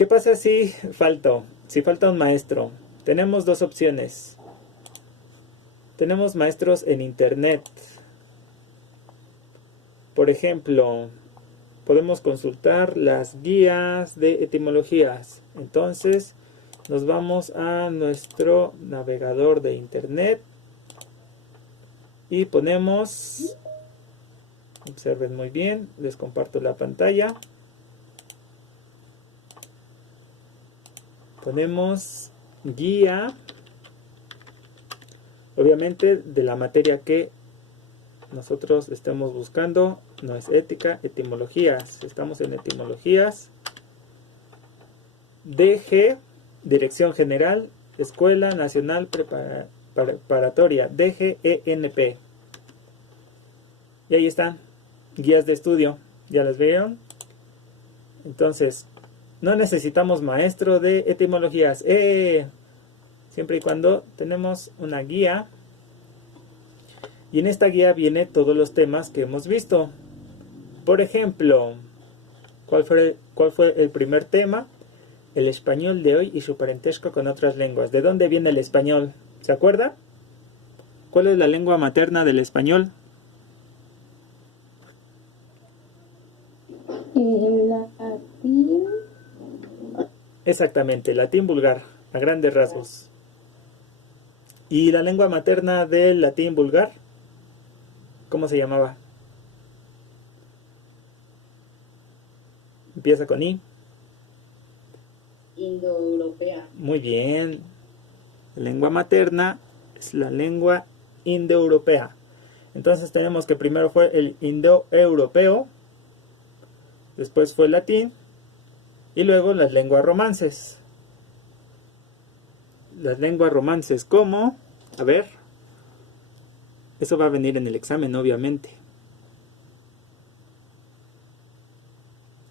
¿Qué pasa si falta un maestro? Tenemos dos opciones. Tenemos maestros en internet. Por ejemplo, podemos consultar las guías de etimologías. Entonces, nos vamos a nuestro navegador de internet y ponemos, observen muy bien, les comparto la pantalla. Ponemos guía, obviamente de la materia que nosotros estemos buscando. No es ética, etimologías. Estamos en etimologías. DG, Dirección General, Escuela Nacional Preparatoria, DGENP. Y ahí están, guías de estudio. ¿Ya las vieron? Entonces, no necesitamos maestro de etimologías. Siempre y cuando tenemos una guía. Y en esta guía viene todos los temas que hemos visto. Por ejemplo, ¿cuál fue el primer tema? El español de hoy y su parentesco con otras lenguas. ¿De dónde viene el español? ¿Se acuerda? ¿Cuál es la lengua materna del español? El latín. Exactamente, latín vulgar, a grandes rasgos. ¿Y la lengua materna del latín vulgar? ¿Cómo se llamaba? Empieza con I. Indoeuropea. Muy bien. La lengua materna es la lengua indoeuropea. Entonces tenemos que primero fue el indoeuropeo, después fue el latín y luego las lenguas romances. Las lenguas romances, ¿cómo? A ver. Eso va a venir en el examen, obviamente.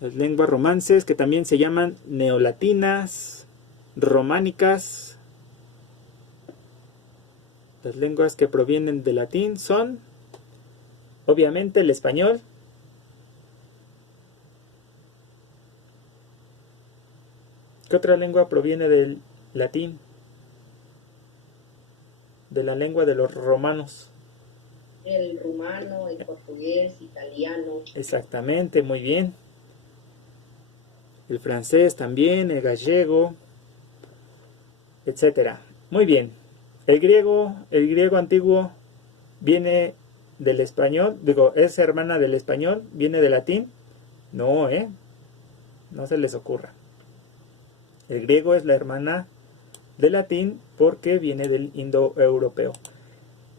Las lenguas romances, que también se llaman neolatinas, románicas. Las lenguas que provienen del latín son, obviamente, el español. ¿Qué otra lengua proviene del latín? De la lengua de los romanos. El rumano, el portugués, italiano. Exactamente, muy bien. El francés también, el gallego, etcétera. Muy bien. El griego antiguo viene del español, es hermana del español, viene del latín. No, no se les ocurra. El griego es la hermana del latín porque viene del indoeuropeo.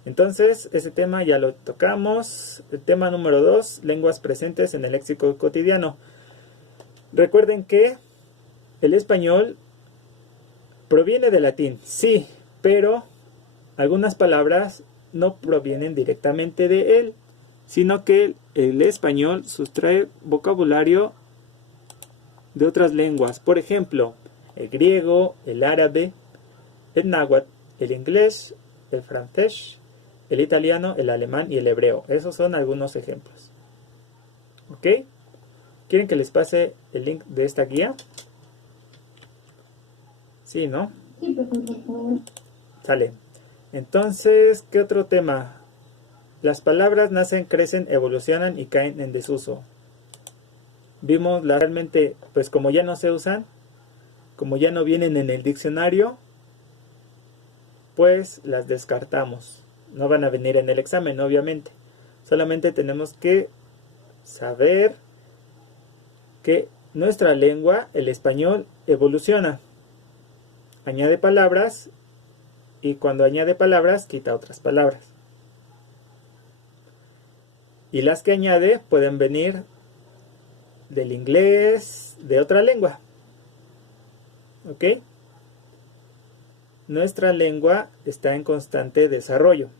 Entonces, ese tema ya lo tocamos. El tema número 2, lenguas presentes en el léxico cotidiano. Recuerden que el español proviene del latín, sí, pero algunas palabras no provienen directamente de él, sino que el español sustrae vocabulario de otras lenguas. Por ejemplo, el griego, el árabe, el náhuatl, el inglés, el francés, el italiano, el alemán y el hebreo. Esos son algunos ejemplos. ¿Ok? ¿Quieren que les pase el link de esta guía? Sí, ¿no? Sí, profesor, por favor. Sale. Entonces, ¿qué otro tema? Las palabras nacen, crecen, evolucionan y caen en desuso. Vimos realmente, pues como ya no se usan, como ya no vienen en el diccionario, pues las descartamos. No van a venir en el examen, obviamente. Solamente tenemos que saber que nuestra lengua, el español, evoluciona. Añade palabras y cuando añade palabras, quita otras palabras. Y las que añade pueden venir del inglés, de otra lengua. ¿Ok? Nuestra lengua está en constante desarrollo.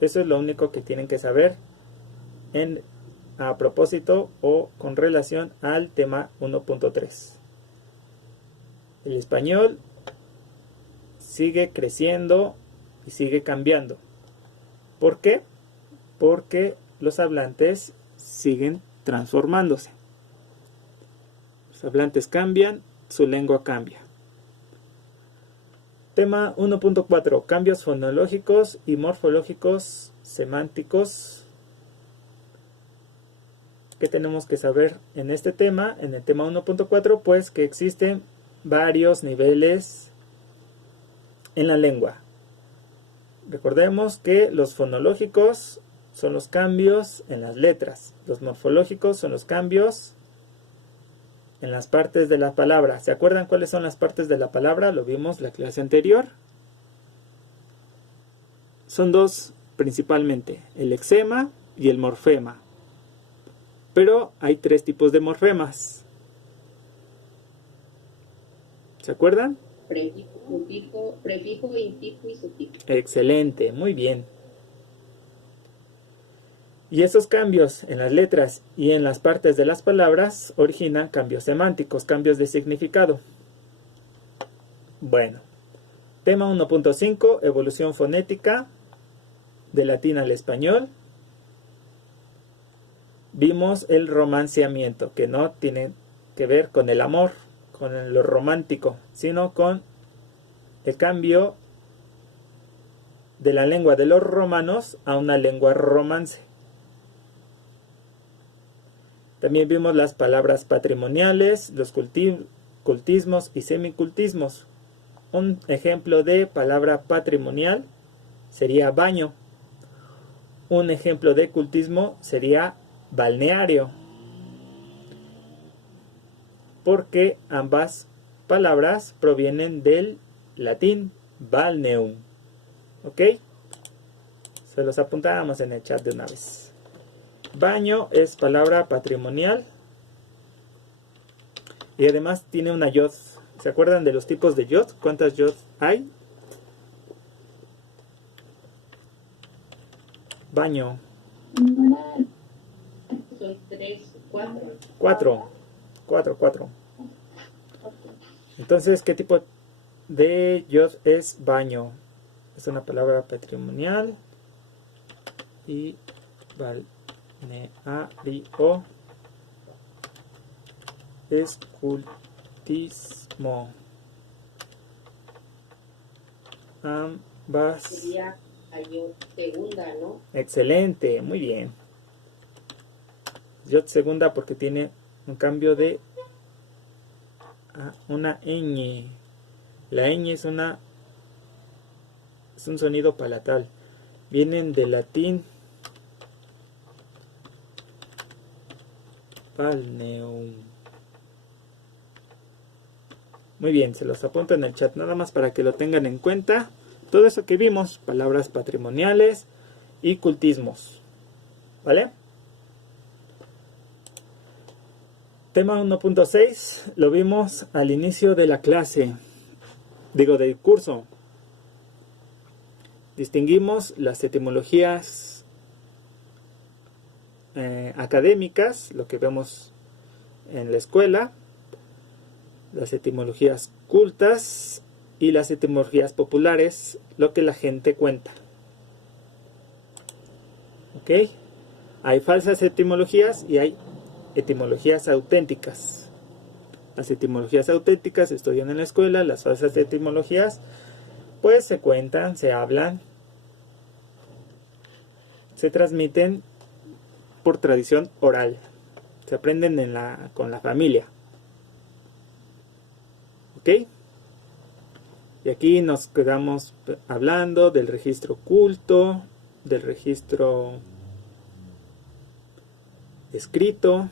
Eso es lo único que tienen que saber a propósito o con relación al tema 1.3. El español sigue creciendo y sigue cambiando. ¿Por qué? Porque los hablantes siguen transformándose. Los hablantes cambian, su lengua cambia. Tema 1.4. Cambios fonológicos y morfológicos semánticos. ¿Qué tenemos que saber en este tema? En el tema 1.4, pues que existen varios niveles en la lengua. Recordemos que los fonológicos son los cambios en las letras. Los morfológicos son los cambios en las partes de la palabra. ¿Se acuerdan cuáles son las partes de la palabra? Lo vimos en la clase anterior. Son dos principalmente, el lexema y el morfema. Pero hay tres tipos de morfemas. ¿Se acuerdan? Prefijo, sufijo, prefijo, infijo y sufijo. Excelente, muy bien. Y esos cambios en las letras y en las partes de las palabras originan cambios semánticos, cambios de significado. Bueno, tema 1.5, evolución fonética del latín al español. Vimos el romanceamiento, que no tiene que ver con el amor, con lo romántico, sino con el cambio de la lengua de los romanos a una lengua romance. También vimos las palabras patrimoniales, los cultismos y semicultismos. Un ejemplo de palabra patrimonial sería baño. Un ejemplo de cultismo sería balneario. Porque ambas palabras provienen del latín balneum. ¿Ok? Se los apuntamos en el chat de una vez. Baño es palabra patrimonial y además tiene una yod. ¿Se acuerdan de los tipos de yod? ¿Cuántas yod hay? Baño. Son 3, 4. 4. Entonces, ¿qué tipo de yod es baño? Es una palabra patrimonial y balneario es cultismo. Ambas. sería la yod segunda, ¿no? Excelente, muy bien. Yod segunda porque tiene un cambio de una ñ. La ñ es un sonido palatal. Vienen del latín balneum. Muy bien, se los apunto en el chat nada más para que lo tengan en cuenta. Todo eso que vimos, palabras patrimoniales y cultismos. ¿Vale? Tema 1.6 lo vimos al inicio de la clase, del curso. Distinguimos las etimologías académicas, lo que vemos en la escuela, las etimologías cultas y las etimologías populares, lo que la gente cuenta. ¿Ok? Hay falsas etimologías y hay etimologías auténticas. Las etimologías auténticas se estudian en la escuela, las falsas etimologías pues se cuentan, se hablan, se transmiten por tradición oral, se aprenden con la familia. ¿Ok? Y aquí nos quedamos hablando del registro culto, del registro escrito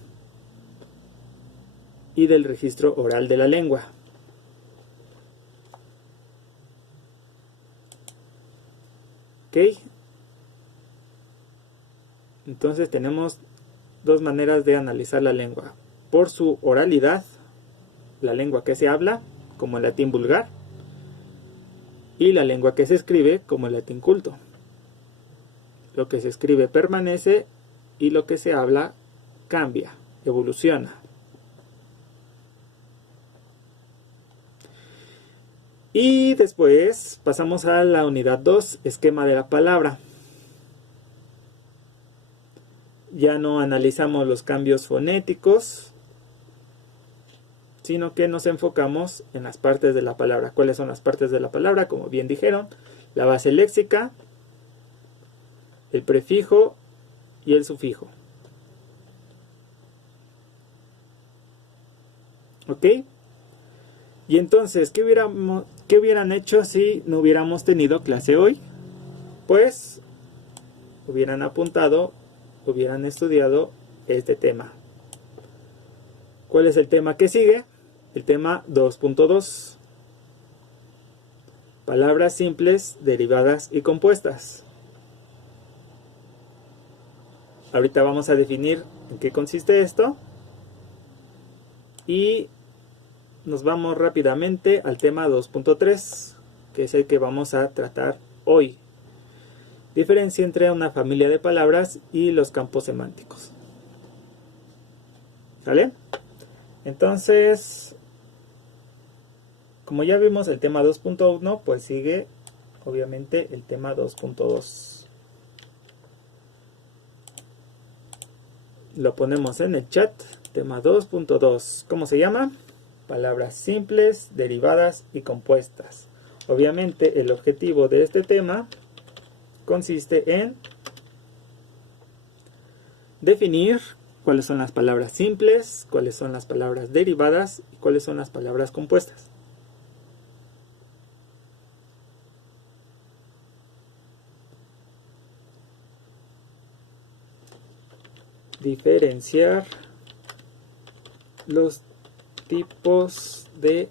y del registro oral de la lengua. ¿Ok? Entonces tenemos dos maneras de analizar la lengua. Por su oralidad, la lengua que se habla, como el latín vulgar, y la lengua que se escribe, como el latín culto. Lo que se escribe permanece y lo que se habla cambia, evoluciona. Y después pasamos a la unidad 2, esquema de la palabra. Ya no analizamos los cambios fonéticos, sino que nos enfocamos en las partes de la palabra. ¿Cuáles son las partes de la palabra? Como bien dijeron, la base léxica, el prefijo y el sufijo. ¿Ok? Y entonces, ¿qué hubieran hecho si no hubiéramos tenido clase hoy? Pues hubieran apuntado, hubieran estudiado este tema. ¿Cuál es el tema que sigue? El tema 2.2. Palabras simples, derivadas y compuestas. Ahorita vamos a definir en qué consiste esto. Y nos vamos rápidamente al tema 2.3, que es el que vamos a tratar hoy. Diferencia entre una familia de palabras y los campos semánticos. ¿Sale? Entonces, como ya vimos el tema 2.1, pues sigue obviamente el tema 2.2. Lo ponemos en el chat. Tema 2.2. ¿Cómo se llama? Palabras simples, derivadas y compuestas. Obviamente el objetivo de este tema consiste en definir cuáles son las palabras simples, cuáles son las palabras derivadas y cuáles son las palabras compuestas. Diferenciar los tipos de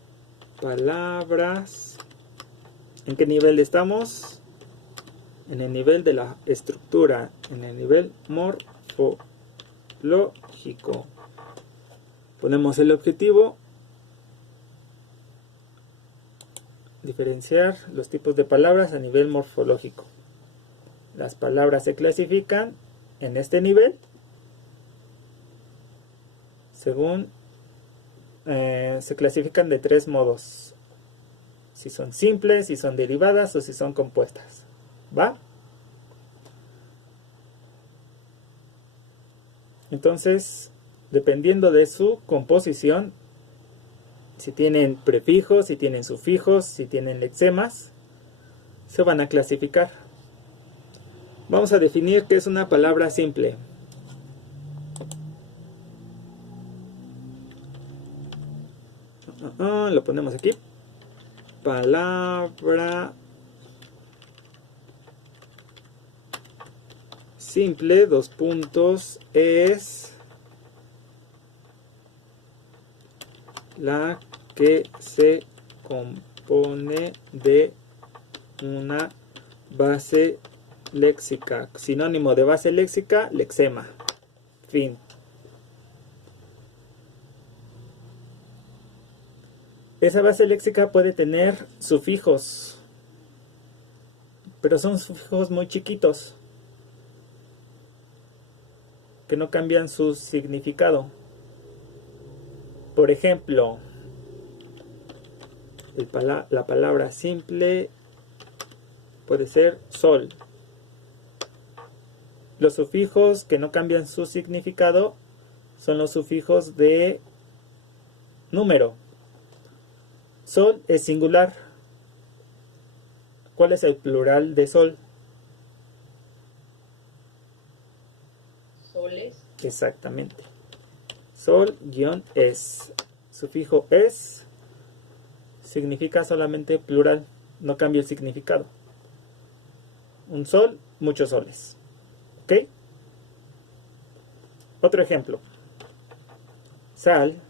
palabras. ¿En qué nivel estamos? En el nivel de la estructura, en el nivel morfológico. Ponemos el objetivo: diferenciar los tipos de palabras a nivel morfológico. Las palabras se clasifican en este nivel según se clasifican de 3 modos: si son simples, si son derivadas o si son compuestas. ¿Va? Entonces, dependiendo de su composición, si tienen prefijos, si tienen sufijos, si tienen lexemas, se van a clasificar. Vamos a definir qué es una palabra simple. Lo ponemos aquí. Palabra simple, 2 puntos, es la que se compone de una base léxica. Sinónimo de base léxica, lexema. Fin. Esa base léxica puede tener sufijos, pero son sufijos muy chiquitos que no cambian su significado. Por ejemplo, la palabra simple puede ser sol. Los sufijos que no cambian su significado son los sufijos de número. Sol es singular. ¿Cuál es el plural de sol? Soles. Exactamente. Sol-es. Sufijo es significa solamente plural, no cambia el significado. Un sol, muchos soles. ¿Ok? Otro ejemplo. Sal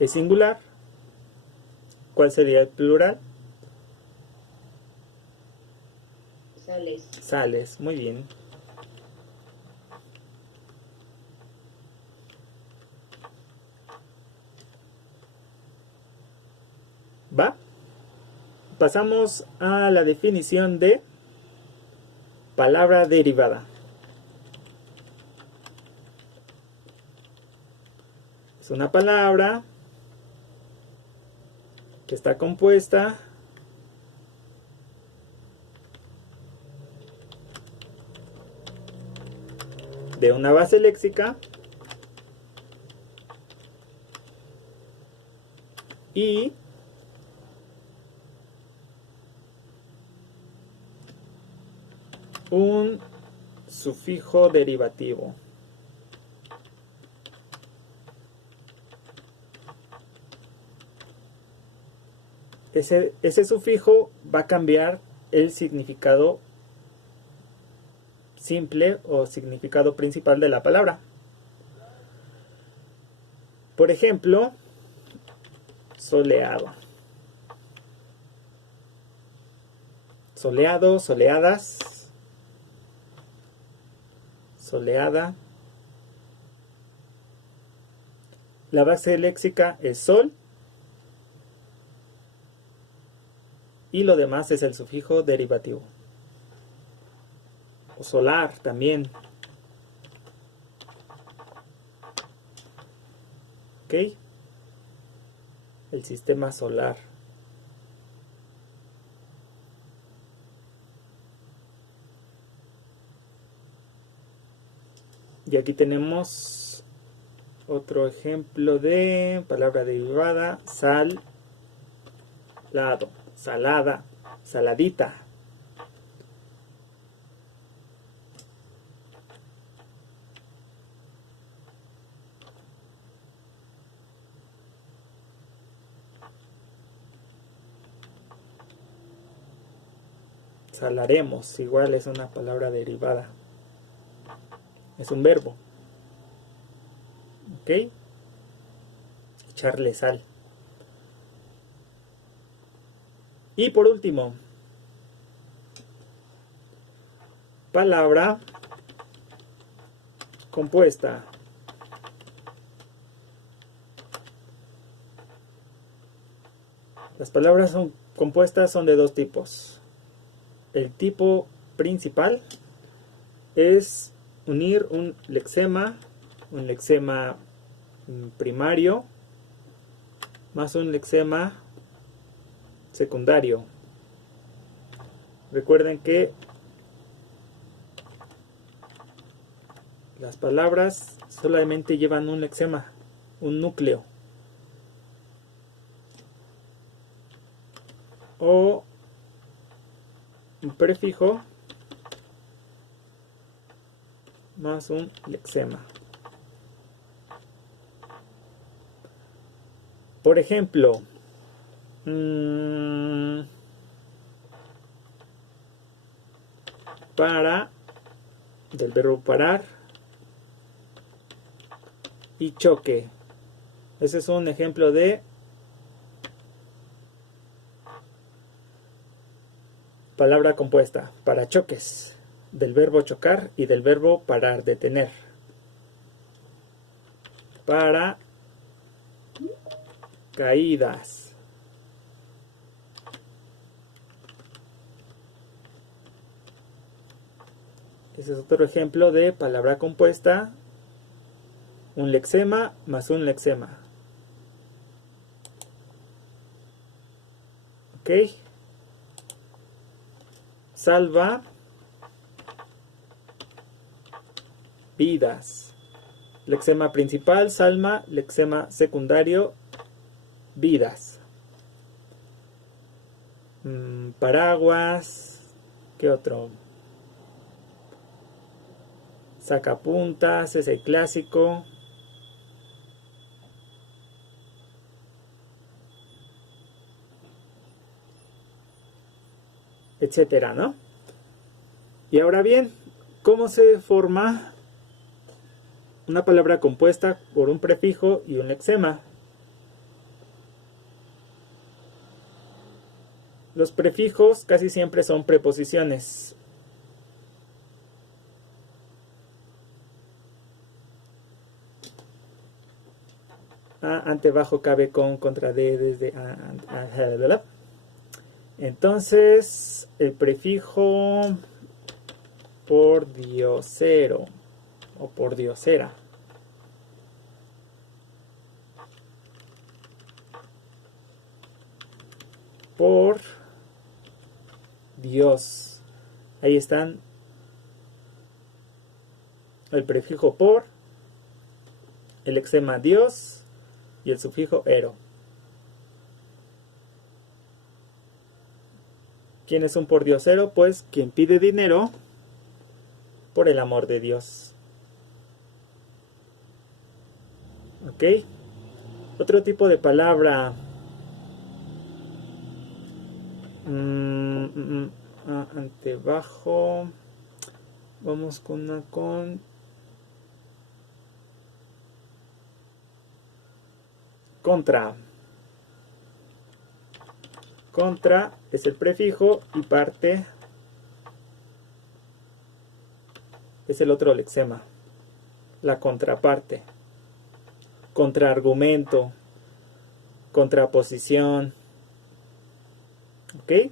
es singular. ¿Cuál sería el plural? Sales. Sales, muy bien. ¿Va? Pasamos a la definición de palabra derivada. Es una palabra que está compuesta de una base léxica y un sufijo derivativo. Ese sufijo va a cambiar el significado simple o significado principal de la palabra. Por ejemplo, soleado. Soleado, soleadas, soleada. La base léxica es sol y lo demás es el sufijo derivativo. O solar también. ¿Ok? El sistema solar. Y aquí tenemos otro ejemplo de palabra derivada. Salado, salada, saladita. Salaremos, igual es una palabra derivada. Es un verbo. ¿Ok? Echarle sal. Y por último, palabra compuesta. Las palabras compuestas son de dos tipos. El tipo principal es unir un lexema primario más un lexema secundario. Recuerden que las palabras solamente llevan un lexema, un núcleo, o un prefijo más un lexema. Por ejemplo, para, del verbo parar, y choque. Ese es un ejemplo de palabra compuesta, para choques, del verbo chocar y del verbo parar, detener. Para caídas. Ese es otro ejemplo de palabra compuesta, un lexema más un lexema. ¿Ok? Salva vidas. Lexema principal, salva, lexema secundario, vidas. Paraguas, ¿qué otro? Sacapuntas, es el clásico. Etcétera, ¿no? Y ahora bien, ¿cómo se forma una palabra compuesta por un prefijo y un lexema? Los prefijos casi siempre son preposiciones. A, ante, bajo, cabe, con, contra, de, desde, a. Entonces, el prefijo por diosero o por diosera. Por Dios. Ahí están el prefijo por, el lexema Dios y el sufijo ero. ¿Quién es un pordiosero? Pues quien pide dinero por el amor de Dios. ¿Ok? Otro tipo de palabra. Antebajo. Vamos con una con... Contra. Contra es el prefijo y parte es el otro lexema. La contraparte. Contraargumento. Contraposición. ¿Ok?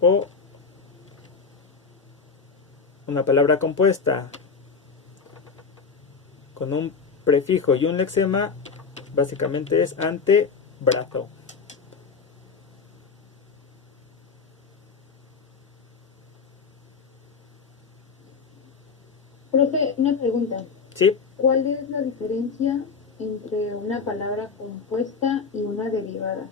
O una palabra compuesta con un prefijo y un lexema, básicamente es antebrazo. Profe, una pregunta. ¿Sí? ¿Cuál es la diferencia entre una palabra compuesta y una derivada?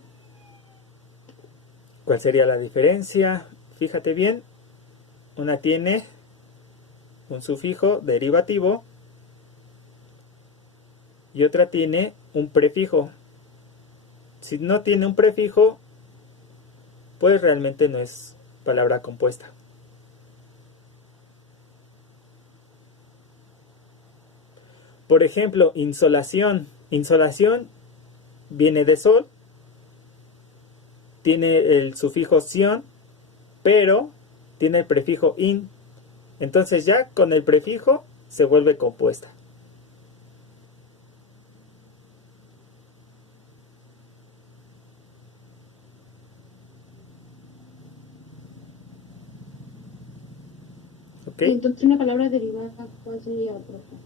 ¿Cuál sería la diferencia? Fíjate bien, una tiene un sufijo derivativo y otra tiene un prefijo. Si no tiene un prefijo, pues realmente no es palabra compuesta. Por ejemplo, insolación. Insolación viene de sol, tiene el sufijo ción, pero tiene el prefijo in. Entonces ya con el prefijo se vuelve compuesta. ¿Ok? Entonces, una palabra derivada, ¿cuál sería, profe?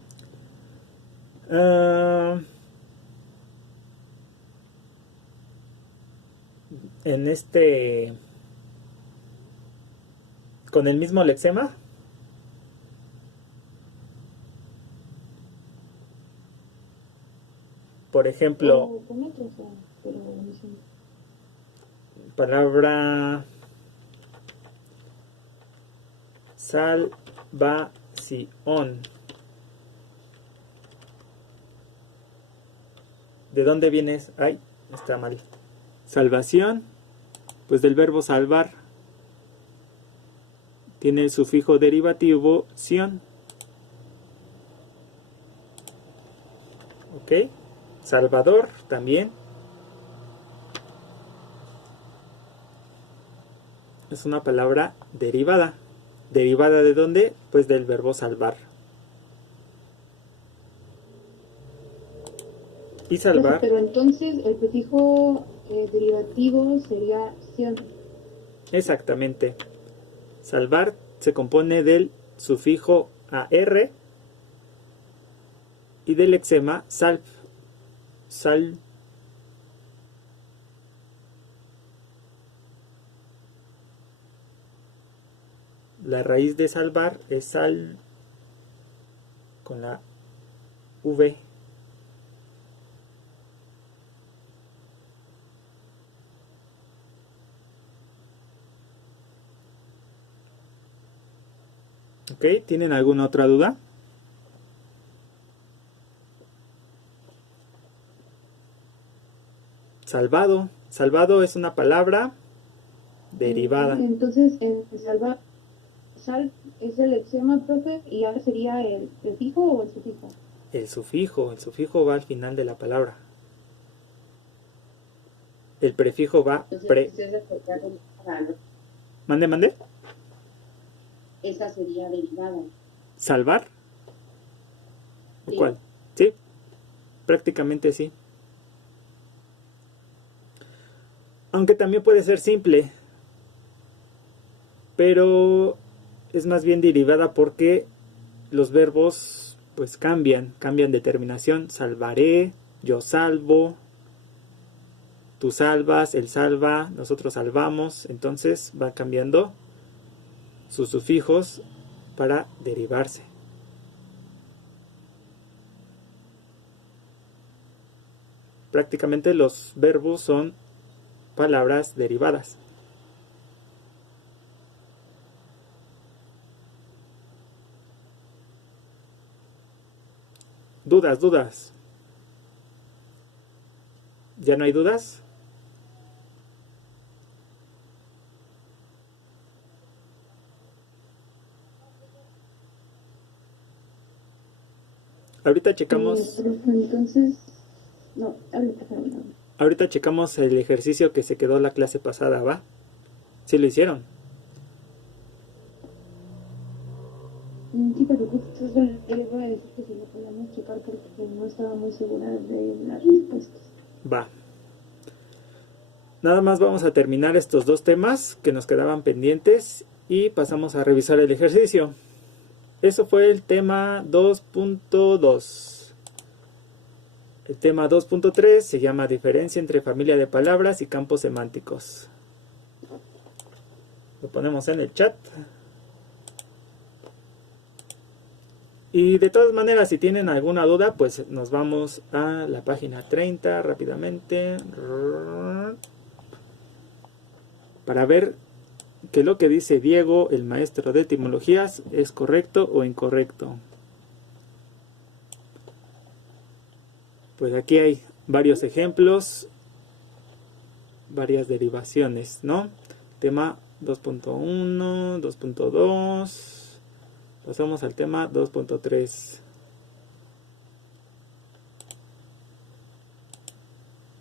En este... con el mismo lexema. Por ejemplo, O con otros, pero dicen. palabra salvación. ¿De dónde vienes? Ay, está mal. Salvación, pues del verbo salvar. Tiene el sufijo derivativo ción. ¿Ok? Salvador también. Es una palabra derivada. ¿Derivada de dónde? Pues del verbo salvar. Y salvar. Pero entonces el prefijo derivativo sería ción. Exactamente. Salvar se compone del sufijo AR y del lexema salv. Sal. La raíz de salvar es sal con la V. ¿Ok? ¿Tienen alguna otra duda? Salvado. Salvado es una palabra derivada. Entonces, salvar, sal es el lexema, profe, y ahora sería el prefijo o el sufijo. El sufijo va al final de la palabra. El prefijo va Mande, mande. Esa sería derivada. ¿Salvar? ¿O Sí. cuál? Sí, prácticamente sí. Aunque también puede ser simple, pero es más bien derivada porque los verbos pues cambian de terminación. Salvaré, yo salvo, tú salvas, él salva, nosotros salvamos. Entonces va cambiando sus sufijos para derivarse. prácticamente los verbos son palabras derivadas. Dudas. ¿Ya no hay dudas? Ahorita checamos. Entonces, no, Ahorita checamos el ejercicio que se quedó la clase pasada, ¿va? ¿Sí lo hicieron? Sí, pero justo les voy a decir que si lo podemos checar porque no estaba muy segura de las respuestas. Va. Nada más vamos a terminar estos dos temas que nos quedaban pendientes y pasamos a revisar el ejercicio. Eso fue el tema 2.2. El tema 2.3 se llama diferencia entre familia de palabras y campos semánticos. Lo ponemos en el chat. Y de todas maneras, si tienen alguna duda, pues nos vamos a la página 30 rápidamente. Para ver que lo que dice Diego, el maestro de etimologías, es correcto o incorrecto. Pues aquí hay varios ejemplos, varias derivaciones, ¿no? Tema 2.1, 2.2... Pasamos al tema 2.3.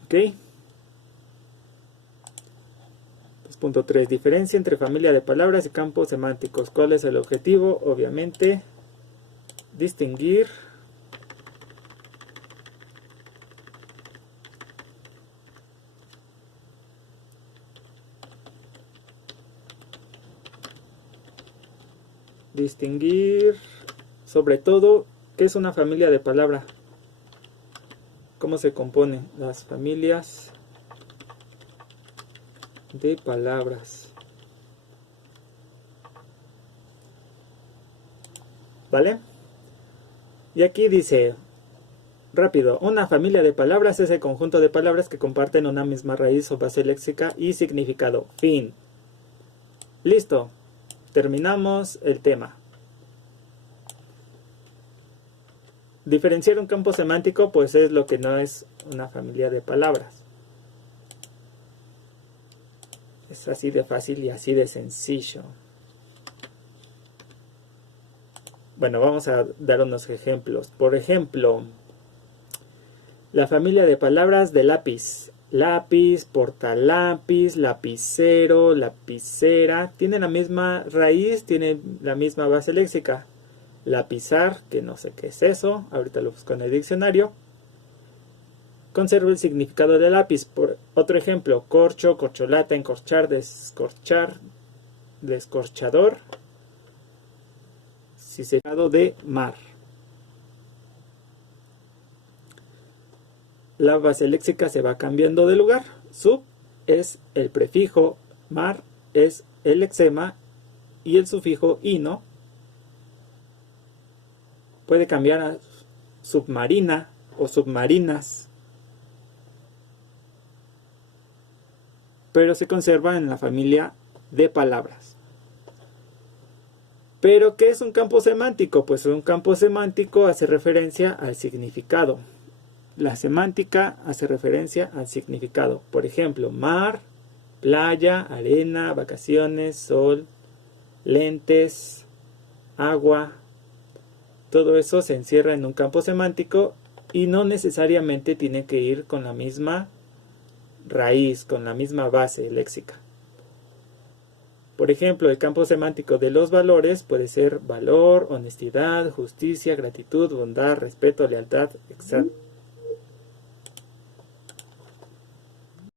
Ok. 2.3. Diferencia entre familia de palabras y campos semánticos. ¿Cuál es el objetivo? Obviamente, distinguir sobre todo qué es una familia de palabra, cómo se compone las familias de palabras, ¿vale? Y aquí dice rápido, una familia de palabras es el conjunto de palabras que comparten una misma raíz o base léxica y significado. Fin. Listo. Terminamos el tema. Diferenciar un campo semántico, pues es lo que no es una familia de palabras. Es así de fácil y así de sencillo. Bueno, vamos a dar unos ejemplos. Por ejemplo, la familia de palabras de lápiz. Lápiz, portalápiz, lapicero, lapicera. Tienen la misma raíz, tienen la misma base léxica. Lapizar, que no sé qué es eso. Ahorita lo busco en el diccionario. Conserva el significado de lápiz. Por otro ejemplo, corcho, corcholata, encorchar, descorchar, descorchador. Significado de mar. La base léxica se va cambiando de lugar. Sub es el prefijo, mar es el lexema y el sufijo ino. Puede cambiar a submarina o submarinas, pero se conserva en la familia de palabras. ¿Pero qué es un campo semántico? Pues un campo semántico hace referencia al significado. La semántica hace referencia al significado. Por ejemplo, mar, playa, arena, vacaciones, sol, lentes, agua. Todo eso se encierra en un campo semántico y no necesariamente tiene que ir con la misma raíz, con la misma base léxica. Por ejemplo, el campo semántico de los valores puede ser valor, honestidad, justicia, gratitud, bondad, respeto, lealtad, etc.